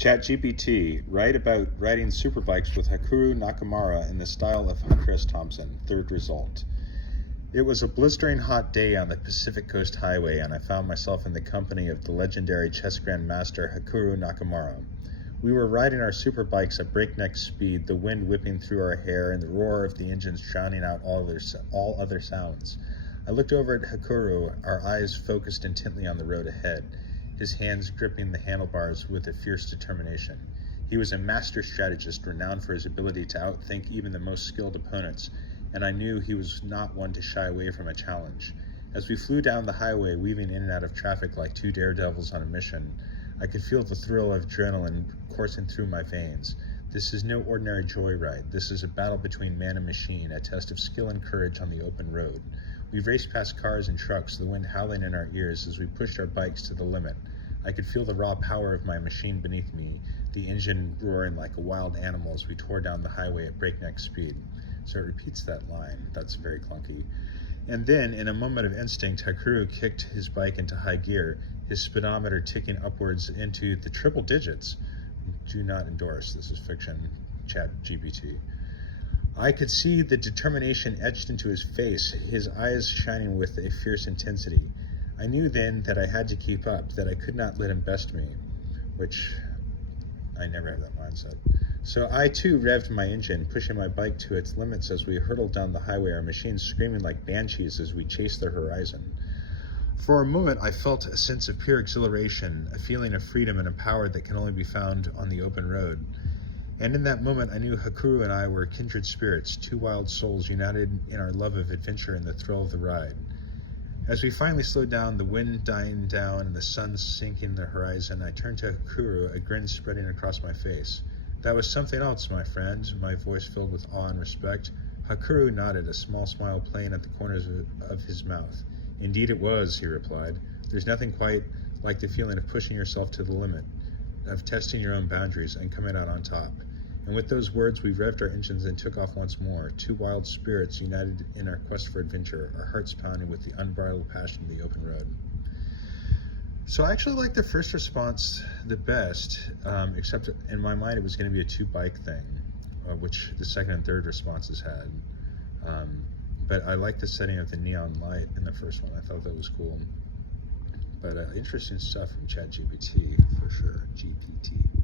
ChatGPT, write about riding superbikes with Hikaru Nakamura in the style of Hunter-S. Thompson. Third result. It was a blistering hot day on the Pacific Coast Highway, and I found myself in the company of the legendary chess grandmaster Hikaru Nakamura. We were riding our superbikes at breakneck speed, the wind whipping through our hair and the roar of the engines drowning out all other sounds. I looked over at Hikaru, our eyes focused intently on the road ahead, his hands gripping the handlebars with a fierce determination. He was a master strategist renowned for his ability to outthink even the most skilled opponents, and I knew he was not one to shy away from a challenge. As we flew down the highway, weaving in and out of traffic like two daredevils on a mission, I could feel the thrill of adrenaline coursing through my veins. This is no ordinary joyride. This is a battle between man and machine, a test of skill and courage on the open road. We raced past cars and trucks, the wind howling in our ears as we pushed our bikes to the limit. I could feel the raw power of my machine beneath me, the engine roaring like a wild animal as we tore down the highway at breakneck speed. So it repeats that line. That's very clunky. And then, in a moment of instinct, Hikaru kicked his bike into high gear, his speedometer ticking upwards into the triple digits. Do not endorse. This is fiction. ChatGPT. I could see the determination etched into his face, his eyes shining with a fierce intensity. I knew then that I had to keep up, that I could not let him best me, which I never had that mindset. So I too revved my engine, pushing my bike to its limits as we hurtled down the highway, our machines screaming like banshees as we chased the horizon. For a moment, I felt a sense of pure exhilaration, a feeling of freedom and a power that can only be found on the open road. And in that moment, I knew Hikaru and I were kindred spirits, two wild souls united in our love of adventure and the thrill of the ride. As we finally slowed down, the wind dying down and the sun sinking in the horizon, I turned to Hikaru, a grin spreading across my face. "That was something else, my friend," my voice filled with awe and respect. Hikaru nodded, a small smile playing at the corners of his mouth. "Indeed it was," he replied. "There's nothing quite like the feeling of pushing yourself to the limit, of testing your own boundaries and coming out on top." And with those words, we revved our engines and took off once more, two wild spirits united in our quest for adventure, our hearts pounding with the unbridled passion of the open road. So I actually liked the first response the best, except in my mind it was going to be a two-bike thing, which the second and third responses had. But I liked the setting of the neon light in the first one. I thought that was cool. But interesting stuff from ChatGPT, for sure. GPT.